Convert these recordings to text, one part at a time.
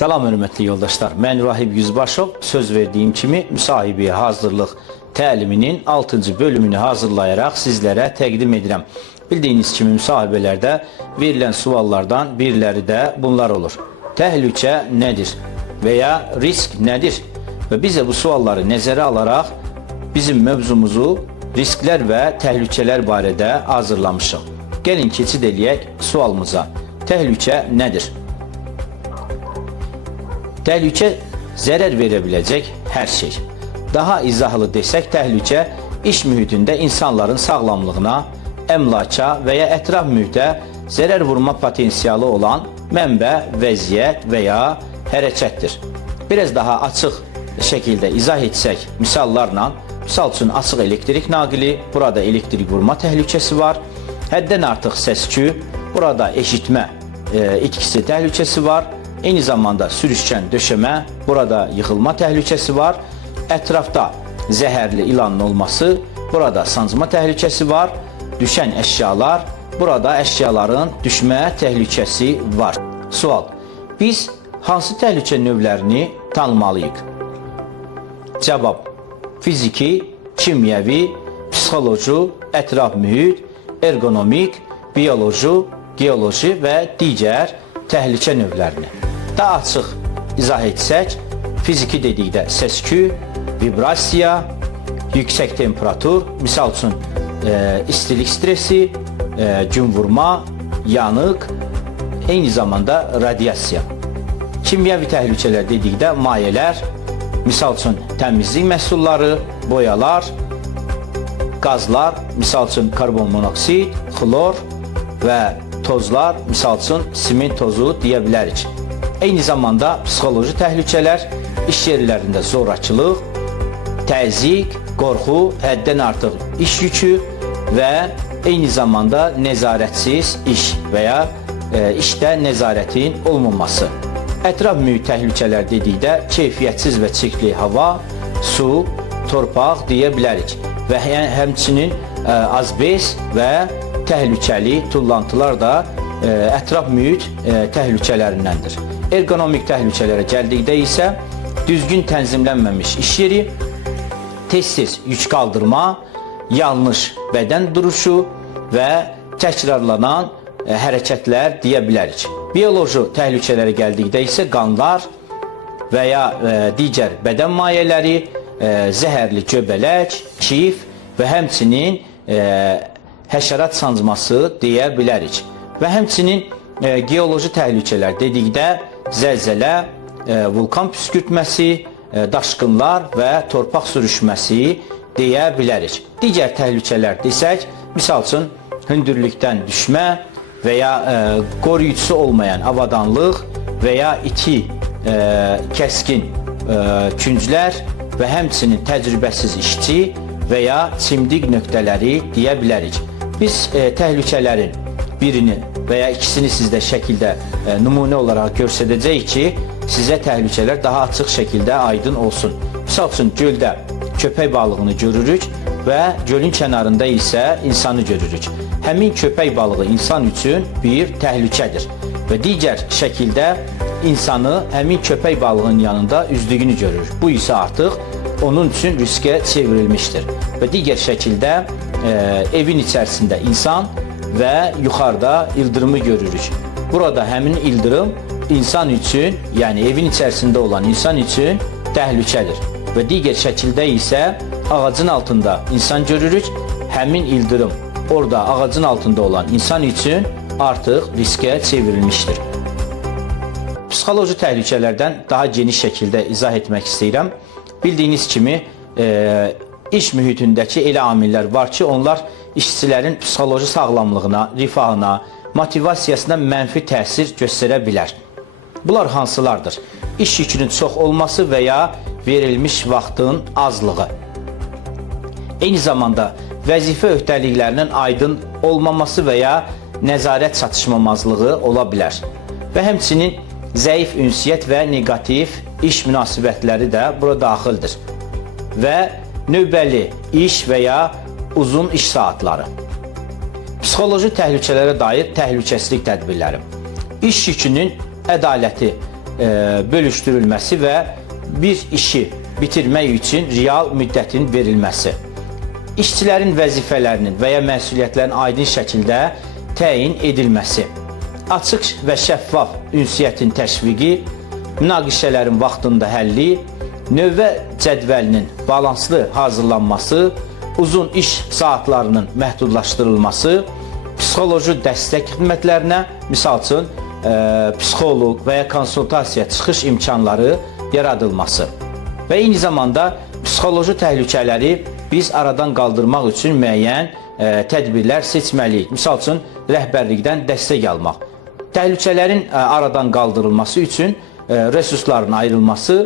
Salam hörmətli yoldaşlar, mən Rahib Yüzbaşov söz verdiyim kimi müsahibəyə hazırlıq təliminin 6-cı bölümünü hazırlayaraq sizlərə təqdim edirəm. Bildiyiniz kimi müsahibələrdə verilən suallardan biriləri də bunlar olur. Təhlükə nədir və ya risk nədir? Və biz də bu sualları nəzərə alaraq bizim mövzumuzu risklər və təhlükələr barədə hazırlamışıq. Gəlin keçid eləyək sualımıza. Təhlükə nədir? Təhlükə zərər verə biləcək hər şey. Daha izahlı desək, təhlükə iş mühitində insanların sağlamlığına, əmlaka və ya ətraf mühitə zərər vurma potensialı olan mənbə, vəziyyət və ya hərəkətdir. Biraz daha açıq şəkildə izah etsək misallarla, misal üçün açıq elektrik naqili, burada elektrik vurma təhlükəsi var. Həddən artıq səs-küy, burada eşitmə itkisi təhlükəsi var. Eyni zamanda sürüşkən döşəmə, burada yıxılma təhlükəsi var. Ətrafda zəhərli ilanın olması, burada sancma təhlükəsi var. Düşən əşyalar, burada əşyaların düşmə təhlükəsi var. Sual: biz hansı təhlükə növlərini tanımalıyıq? Cavab: fiziki, kimyəvi, psixoloji, ətraf mühit, ergonomik, bioloji, geoloji və digər təhlükə növlərini. Daha açıq izah etsək, fiziki dedikdə səs-küy, vibrasiya, yüksək temperatur, misal üçün istilik stresi, gün vurma, yanıq, eyni zamanda radiasiya. Kimyəvi təhlükələr dedikdə mayələr, misal üçün təmizlik məhsulları, boyalar, qazlar, misal üçün karbon monoksid, xlor və tozlar, misal üçün siment tozu deyə bilərik. Eyni zamanda psixoloji təhlükələr, iş yerlərində zorakılıq, təzyiq, qorxu, həddən artıq iş yükü və eyni zamanda nəzarətsiz iş və ya işdə nəzarətin olmaması. Ətraf mühit təhlükələr dedikdə keyfiyyətsiz və çirkli hava, su, torpaq deyə bilərik və həmçinin azbest və təhlükəli tullantılar da ətraf mühit təhlükələrindəndir. Ergonomik təhlükələrə gəldikdə isə düzgün tənzimlənməmiş iş yeri, tez-tez yük qaldırma, yanlış bədən duruşu və təkrarlanan hərəkətlər deyə bilərik. Bioloji təhlükələrə gəldikdə isə qanlar və ya digər bədən mayələri, zəhərli göbələk, kif və həmçinin həşərat sancması deyə bilərik. Və həmçinin geoloji təhlükələr dedikdə zəlzələ, vulkan püskürtməsi, daşqınlar və torpaq sürüşməsi deyə bilərik. Digər təhlükələr desək, misal üçün hündürlükdən düşmə və ya qoruyucusu olmayan avadanlıq və ya iti kəskin künclər və həmçinin təcrübəsiz işçi və ya çimdik nöqtələri deyə bilərik. Biz təhlükələrin birini və ya ikisini sizdə şəkildə nümunə olaraq göstərəcəyik ki, sizə təhlükələr daha açıq şəkildə aydın olsun. Misal üçün göldə köpək balığını görürük və gölün kənarında isə insanı görürük. Həmin köpək balığı insan üçün bir təhlükədir və digər şəkildə insanı həmin köpək balığının yanında üzdüyünü görürük. Bu isə artıq onun üçün riskə çevrilmişdir və digər şəkildə evin içərisində insan və yuxarıda ildırımı görürük. Burada həmin ildırım insan üçün, yəni evin içərisində olan insan üçün təhlükədir. Və digər şəkildə isə ağacın altında insan görürük, həmin ildırım orada ağacın altında olan insan üçün artıq riskə çevrilmişdir. Psixoloji təhlükələrdən daha geniş şəkildə izah etmək istəyirəm. Bildiyiniz kimi, iş mühitindəki elə amillər var ki, onlar işçilərin psixoloji sağlamlığına, rifahına, motivasiyasına mənfi təsir göstərə bilər. Bunlar hansılardır? İş yükünün çox olması və ya verilmiş vaxtın azlığı. Eyni zamanda vəzifə öhdəliklərinin aydın olmaması və ya nəzarət çatışmamazlığı ola bilər. Və həmçinin zəif ünsiyyət və negativ iş münasibətləri də bura daxildir. Və növbəli iş və ya uzun iş saatları. Psixoloji təhlükələrə dair təhlükəsizlik tədbirləri. İş yükünün ədaləti bölüşdürülməsi və bir işi bitirmək üçün real müddətin verilməsi, işçilərin vəzifələrinin və ya məsuliyyətlərin aydın şəkildə təyin edilməsi, açıq və şəffaf ünsiyyətin təşviqi, münaqişələrin vaxtında həlli, növbə cədvəlinin balanslı hazırlanması, uzun iş saatlarının məhdudlaşdırılması, psixoloji dəstək xidmətlərinə, misal üçün, psixoloq və ya konsultasiya çıxış imkanları yaradılması və eyni zamanda psixoloji təhlükələri biz aradan qaldırmaq üçün müəyyən tədbirlər seçməliyik. Misal üçün, rəhbərlikdən dəstək almaq, təhlükələrin aradan qaldırılması üçün resursların ayrılması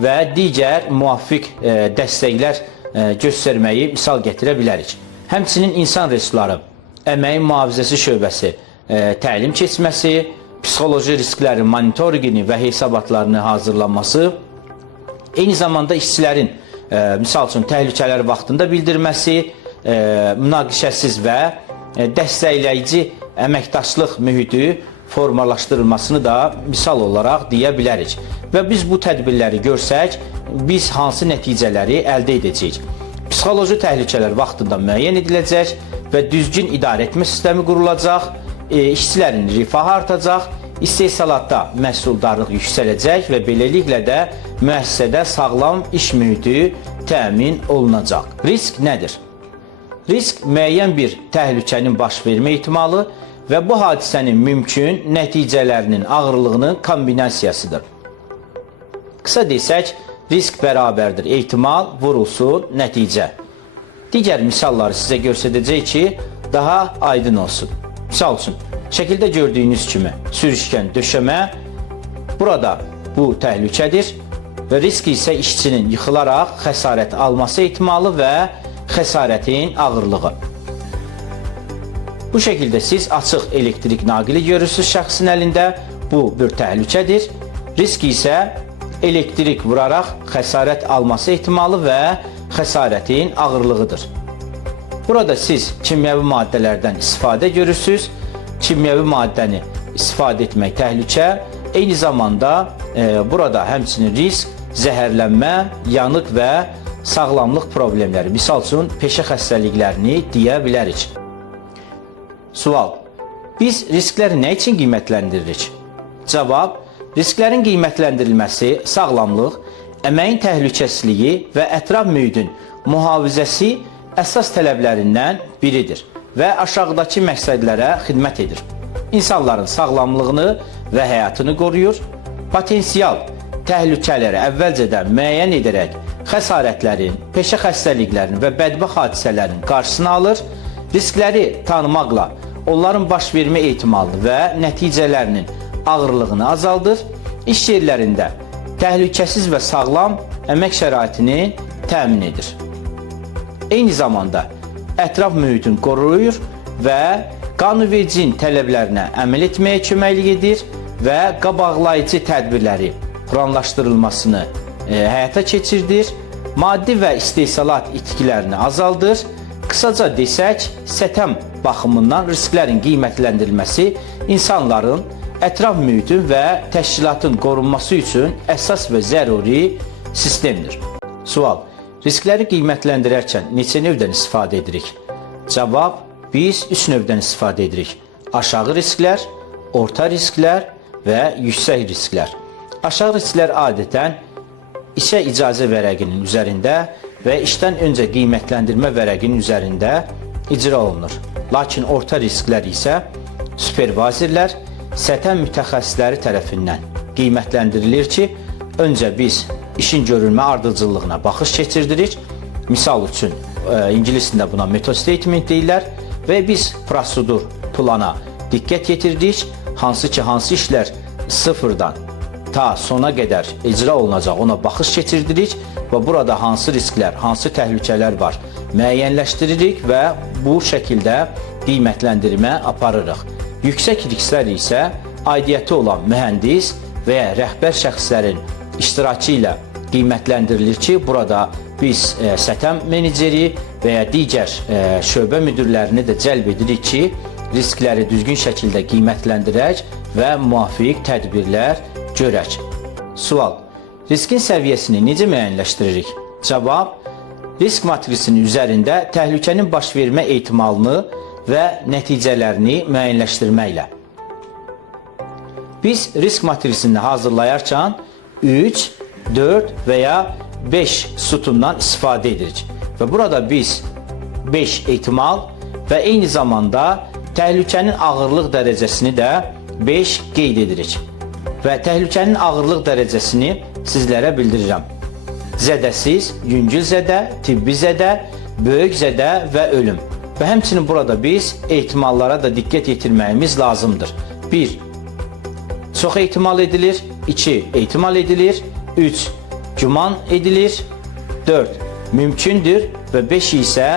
və digər müvafiq dəstəklər göstərməyi misal gətirə bilərik. Həmçinin insan resursları, əməyin mühafizəsi şöbəsi təlim keçməsi, psixoloji risklərin monitorinqini və hesabatlarını hazırlanması, eyni zamanda işçilərin misal üçün təhlükələr vaxtında bildirməsi, münaqişəsiz və dəstəkləyici əməkdaşlıq mühiti formalaşdırılmasını da misal olaraq deyə bilərik. Və biz bu tədbirləri görsək, biz hansı nəticələri əldə edəcəyik? Psixoloji təhlükələr vaxtında müəyyən ediləcək və düzgün idarə etmə sistemi qurulacaq, işçilərin rifahı artacaq, istehsalatda məhsuldarlıq yüksələcək və beləliklə də müəssisədə sağlam iş mühiti təmin olunacaq. Risk nədir? Risk müəyyən bir təhlükənin baş vermə ehtimalı və bu hadisənin mümkün nəticələrinin ağırlığının kombinasiyasıdır. Qısa desək, risk bərabərdir ehtimal vurulsun nəticə. Digər misalları sizə göstərəcək ki, daha aydın olsun. Misal üçün, şəkildə gördüyünüz kimi sürüşkən döşəmə, burada bu təhlükədir və risk isə işçinin yıxılaraq xəsarət alması ehtimalı və xəsarətin ağırlığı. Bu şəkildə siz açıq elektrik naqili görürsünüz şəxsin əlində, bu bir təhlükədir. Risk isə elektrik vuraraq xəsarət alması ehtimalı və xəsarətin ağırlığıdır. Burada siz kimyəvi maddələrdən istifadə görürsünüz. Kimyəvi maddəni istifadə etmək təhlükə, eyni zamanda burada həmçinin risk, zəhərlənmə, yanıq və sağlamlıq problemləri, misal üçün peşə xəstəliklərini deyə bilərik. Sual: biz riskləri nə üçün qiymətləndiririk? Cavab: risklərin qiymətləndirilməsi sağlamlıq, əməyin təhlükəsizliyi və ətraf mühitin mühafizəsi əsas tələblərindən biridir və aşağıdakı məqsədlərə xidmət edir. İnsanların sağlamlığını və həyatını qoruyur, potensial təhlükələri əvvəlcədən müəyyən edərək xəsarətlərin, peşə xəstəliklərinin və bədbəxt hadisələrin qarşısını alır, riskləri tanımaqla onların baş vermə ehtimalını və nəticələrinin ağırlığını azaldır, iş yerlərində təhlükəsiz və sağlam əmək şəraitini təmin edir. Eyni zamanda ətraf mühitin qoruyur və qanunvericiliyin tələblərinə əməl etməyə köməklik edir və qabaqlayıcı tədbirləri planlaşdırılmasını həyata keçirdir, maddi və istehsalat itkilərini azaldır. Qısaca desək, STEM baxımından risklərin qiymətləndirilməsi insanların, ətraf mühitin və təşkilatın qorunması üçün əsas və zəruri sistemdir. Sual: riskləri qiymətləndirərkən neçə növdən istifadə edirik? Cavab: biz 3 növdən istifadə edirik. Aşağı risklər, orta risklər və yüksək risklər. Aşağı risklər adətən işə icazə vərəqinin üzərində və işdən öncə qiymətləndirmə vərəqinin üzərində icra olunur. Lakin orta risklər isə supervizorlar, STEM mütəxəssisləri tərəfindən qiymətləndirilir ki, öncə biz işin görülmə ardıcıllığına baxış keçirdirik. Misal üçün, ingilis dilində buna method statement deyirlər və biz prosedur plana diqqət yetirdik. Hansı ki, hansı işlər sıfırdan ta sona qədər icra olunacaq, ona baxış keçirdirik və burada hansı risklər, hansı təhlükələr var müəyyənləşdiririk və bu şəkildə qiymətləndirmə aparırıq. Yüksək risklər isə aidiyyəti olan mühəndis və ya rəhbər şəxslərin iştirakı ilə qiymətləndirilir ki, burada biz STEM meneceri və ya digər şöbə müdürlərini də cəlb edirik ki, riskləri düzgün şəkildə qiymətləndirək və müvafiq tədbirlər görək. Sual: riskin səviyyəsini necə müəyyənləşdiririk? Cavab: risk matrisinin üzərində təhlükənin baş vermə ehtimalını və nəticələrini müəyyənləşdirməklə. Biz risk matrisini hazırlayarkən 3, 4 və ya 5 sütundan istifadə edirik. Və burada biz 5 ehtimal və eyni zamanda təhlükənin ağırlıq dərəcəsini də 5 qeyd edirik. Və təhlükənin ağırlıq dərəcəsini sizlərə bildirirəm. Zədəsiz, yüngül zədə, tibbi zədə, böyük zədə və ölüm. Və həmçinin burada biz ehtimallara da diqqət yetirməyimiz lazımdır. 1. Çox ehtimal edilir. 2. Ehtimal edilir. 3. Güman edilir. 4. Mümkündür. Və 5 isə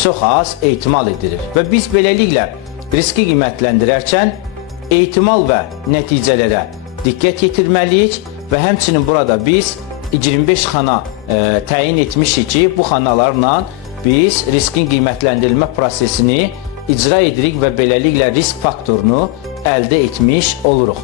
çox az ehtimal edilir. Və biz beləliklə riski qiymətləndirərkən ehtimal və nəticələrə diqqət yetirməliyik və həmçinin burada biz 25 xana təyin etmişik ki, bu xanalarla biz riskin qiymətləndirilmə prosesini icra edirik və beləliklə risk faktorunu əldə etmiş oluruq.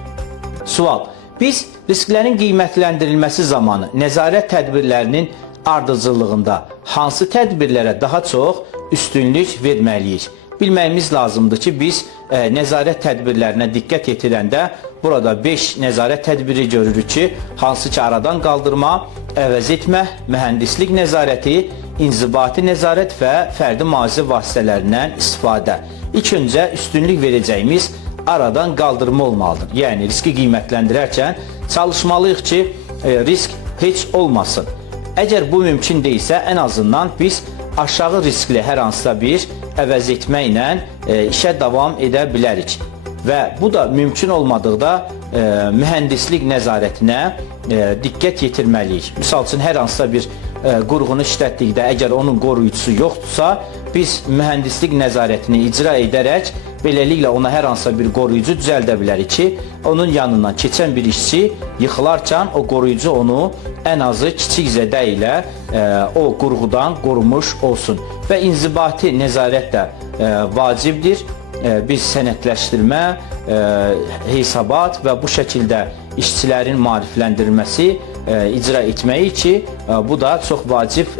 Sual: biz risklərin qiymətləndirilməsi zamanı nəzarət tədbirlərinin ardıcıllığında hansı tədbirlərə daha çox üstünlük verməliyik? Bilməyimiz lazımdır ki, biz nəzarət tədbirlərinə diqqət yetirəndə burada 5 nəzarət tədbiri görürük ki, hansı ki aradan qaldırma, əvəz etmə, mühəndislik nəzarəti, inzibati nəzarət və fərdi mühafizə vasitələrindən istifadə. İlk öncə üstünlük verəcəyimiz aradan qaldırma olmalıdır. Yəni riski qiymətləndirərkən çalışmalıyıq ki, risk heç olmasın. Əgər bu mümkün deyilsə, ən azından biz aşağı riskli hər hansısa bir əvəz etməklə işə davam edə bilərik. Və bu da mümkün olmadıqda mühəndislik nəzarətinə diqqət yetirməliyik. Misal üçün, hər hansısa bir qurğunu işlətdikdə əgər onun qoruyucusu yoxdursa, biz mühəndislik nəzarətini icra edərək beləliklə ona hər hansısa bir qoruyucu düzəldə bilərik ki, onun yanından keçən bir işçi yıxılarkən o qoruyucu onu ən azı kiçik zədə ilə o qurğudan qorumuş olsun. Və inzibati nəzarət də vacibdir. Biz sənədləşdirmə, hesabat və bu şəkildə işçilərin maarifləndirilməsi icra etməyi ki, bu da çox vacib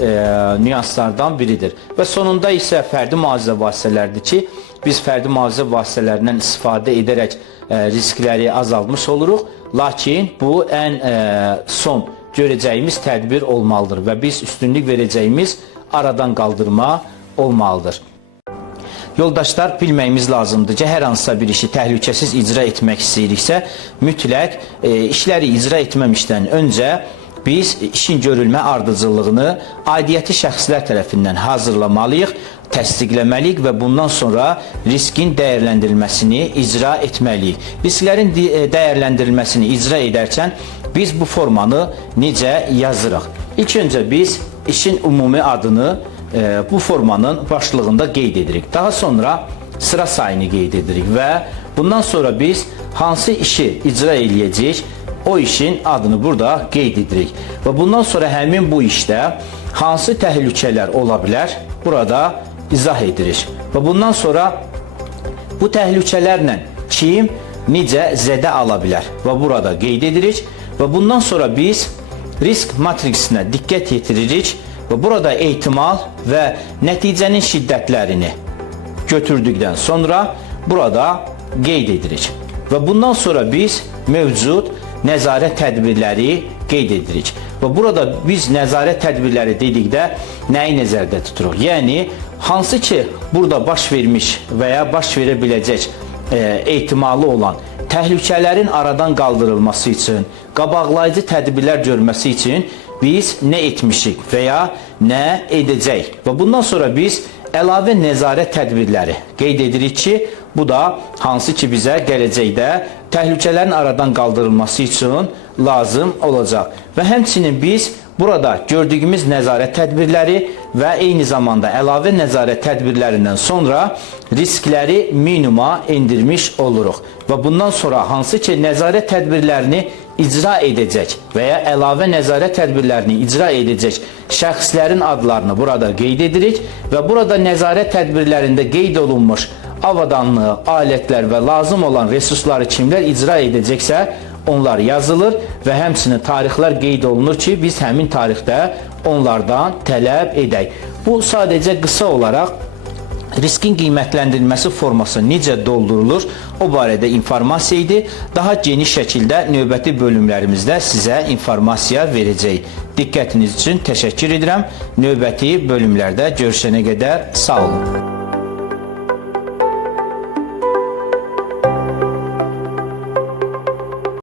nüanslardan biridir. Və sonunda isə fərdi mühafizə vasitələridir ki, biz fərdi mühafizə vasitələrindən istifadə edərək riskləri azaltmış oluruq. Lakin bu ən son görəcəyimiz tədbir olmalıdır və biz üstünlük verəcəyimiz aradan qaldırma olmalıdır. Yoldaşlar, bilməyimiz lazımdır ki, hər hansısa bir işi təhlükəsiz icra etmək istəyiriksə, mütləq işləri icra etməmişdən öncə biz işin görülmə ardıcıllığını aidiyyəti şəxslər tərəfindən hazırlamalıyıq, təsdiqləməliyik və bundan sonra riskin dəyərləndirilməsini icra etməliyik. Risklərin dəyərləndirilməsini icra edərkən biz bu formanı necə yazırıq? İlk öncə biz işin ümumi adını bu formanın başlığında qeyd edirik. Daha sonra sıra sayını qeyd edirik və bundan sonra biz hansı işi icra eləyəcəyik, o işin adını burada qeyd edirik. Və bundan sonra həmin bu işdə hansı təhlükələr ola bilər, burada izah edirik. Və bundan sonra bu təhlükələrlə kim necə zədə ala bilər və burada qeyd edirik. Və bundan sonra biz risk matrisinə diqqət yetiririk və burada ehtimal və nəticənin şiddətlərini götürdükdən sonra burada qeyd edirik. Və bundan sonra biz mövcud nəzarət tədbirləri qeyd edirik. Və burada biz nəzarət tədbirləri dedikdə nəyi nəzərdə tuturuq? Yəni, hansı ki burada baş vermiş və ya baş verə biləcək ehtimalı olan təhlükələrin aradan qaldırılması üçün, qabaqlayıcı tədbirlər görməsi üçün biz nə etmişik və ya nə edəcəyik. Və bundan sonra biz əlavə nəzarət tədbirləri qeyd edirik ki, bu da hansı ki bizə gələcəkdə təhlükələrin aradan qaldırılması üçün lazım olacaq. Və həmçinin biz burada gördüyümüz nəzarət tədbirləri və eyni zamanda əlavə nəzarət tədbirlərindən sonra riskləri minimuma endirmiş oluruq. Və bundan sonra hansı ki nəzarət tədbirlərini icra edəcək və ya əlavə nəzarət tədbirlərini icra edəcək şəxslərin adlarını burada qeyd edirik və burada nəzarət tədbirlərində qeyd olunmuş avadanlığı, alətlər və lazım olan resursları kimlər icra edəcəksə, onlar yazılır və həmçinin tarixlər qeyd olunur ki, biz həmin tarixdə onlardan tələb edək. Bu sadəcə qısa olaraq riskin qiymətləndirilməsi forması necə doldurulur, o barədə informasiya idi. Daha geniş şəkildə növbəti bölümlərimizdə sizə informasiya verəcəyik. Diqqətiniz üçün təşəkkür edirəm. Növbəti bölümlərdə görüşənə qədər sağ olun.